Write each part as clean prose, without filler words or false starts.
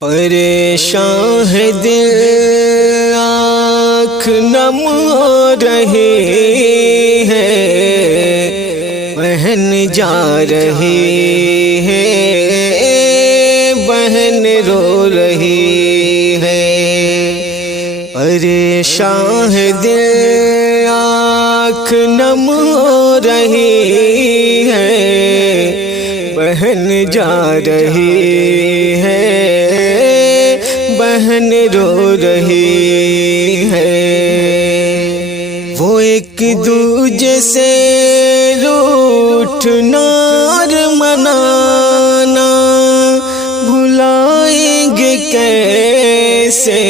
پریشان ہے دل آنکھ نم ہو رہی ہے، بہن جا رہی ہے، بہن رو رہی ہے۔ پریشان ہے دل آنکھ نم ہو رہی ہے، بہن جا رہی ہے، بہن رو رہی ہے۔ وہ ایک دوجے سے روٹھنا اور منانا بھلائیں گے کیسے،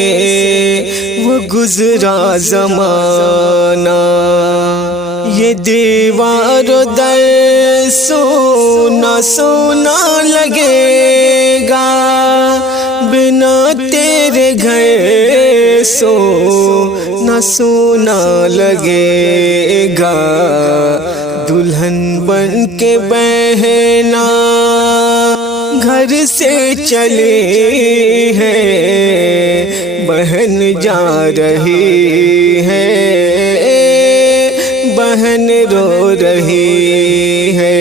وہ گزرا زمانہ۔ یہ دیوار و در سونا سونا لگے گا، بنا تیرے گھر سونا سونا لگے گا۔ دلہن بن کے بہنا گھر سے چلی ہے، بہن جا رہی ہے، بہن رو رہی ہے،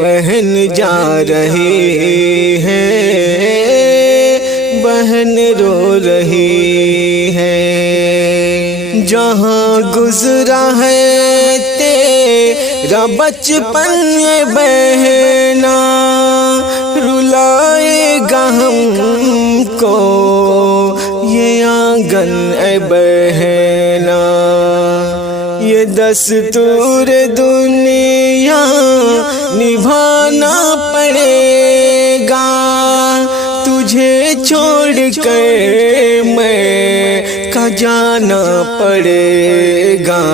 بہن جا رہی ہے، بہن رو رہی ہے۔ جہاں گزرا ہے تیرا بچپن اے بہنا، رلائے گا ہم کو یہ آنگن اے بہنا۔ یہ دستور دنیا نبھانا پڑے گا، تجھے چھوڑ کر میں کا جانا پڑے گا۔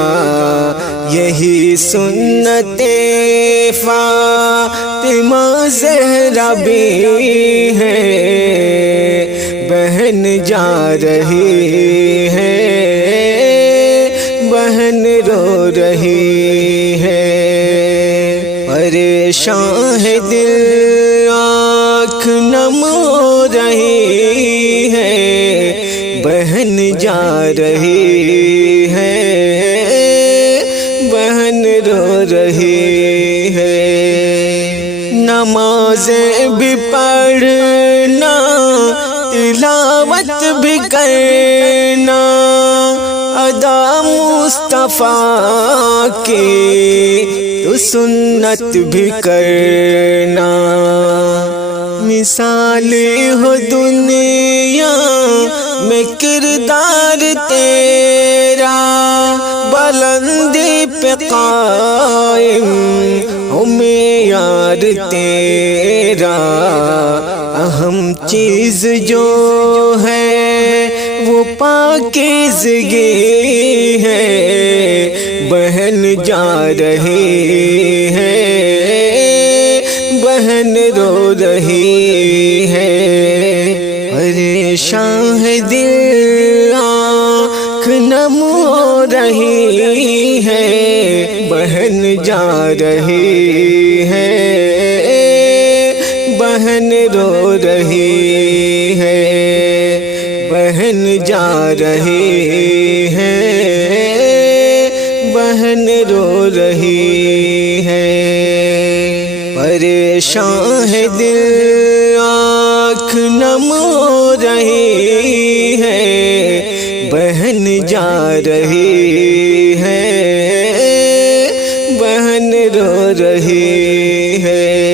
یہی سنت فاطمہ زہرا بھی ہے، بہن جا رہی ہے، بہن رو رہی ہے۔ پریشان ہے دل آنکھ نم ہو رہی ہے، بہن جا رہی ہے، بہن رو رہی ہے۔ نمازیں بھی پڑھنا، تلاوت بھی کرنا، ادا مصطفیٰ کی تو سنت بھی کرنا۔ مثالی ہو دنیا میں کردار تیرا، بلندی پہ قائم ہو معیار تیرا۔ اہم چیز جو ہے وہ پاکیزگی ہے، بہن جا رہی ہے، بہن رو رہی ہے۔ پریشان ہے دل آنکھ نم ہو رہی ہے، بہن جا رہی ہے، بہن رو رہی ہے، بہن جا رہی ہے، بہن رو رہی ہے۔ پریشان ہے دل آنکھ نم ہو رہی ہے، بہن جا رہی ہے، بہن رو رہی ہے۔